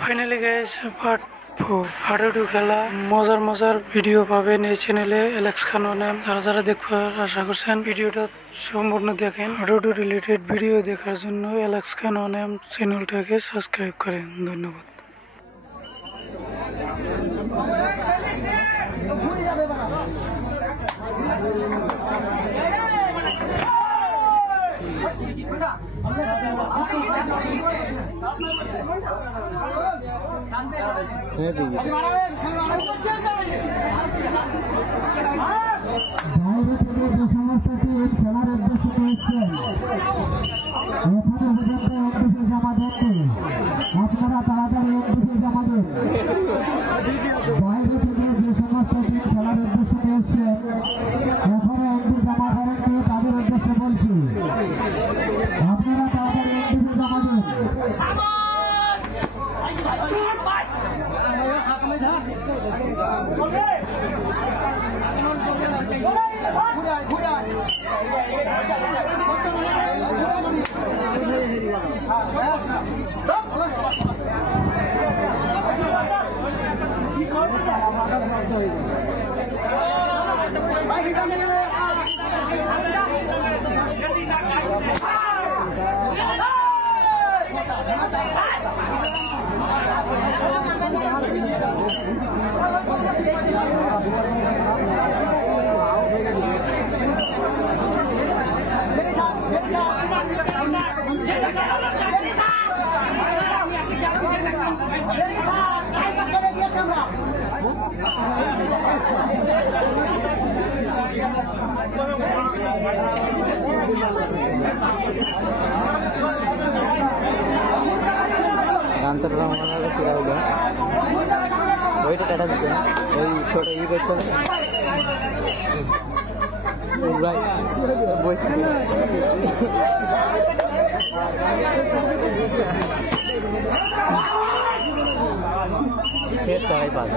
Finally guys part 4 হাডুডু খেলা মজার মজার ভিডিও পাবেন এই চ্যানেলে এলেক্স খান নাম যারা দেখবার আশা করছেন ভিডিওটা সম্পূর্ণ দেখেন। হাডুডু রিলেটেড ভিডিও দেখার জন্য এলেক্স খান নাম চ্যানেলটাকে সাবস্ক্রাইব করেন। ধন্যবাদ। খেলার উদ্দেশ্য পেয়েছেন আপনারা তাড়াতাড়ি জমা দেন। বাইরে থেকে যে সমস্ত টিম খেলার উদ্দেশ্য পেয়েছেন এখনো এমপি জমা করেননি, তাদের উদ্দেশ্যে বলছি আপনারা তাড়াতাড়ি এমপি জমা দেন। आंसर हमारा सिरा होगा वही तो टाटा देते हैं वही छोटा ये बैठता है राइट फिर थोड़ा ही बात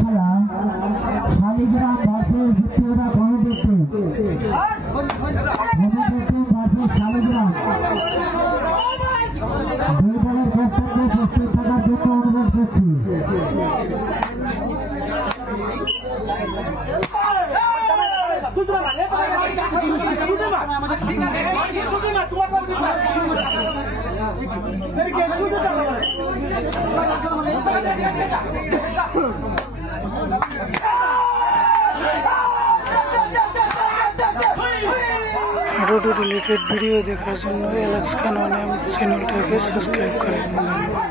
খেলা Shaligram versus Victoria committee versus Shaligram দুই দলের বক্তব্য প্রস্তুত থাকার জন্য অনুরোধ করছি। হাডুডু রিলেটেড ভিডিও দেখার জন্য এলেক্স খান নাম চ্যানেলটাকে সাবস্ক্রাইব করেন। ধন্যবাদ।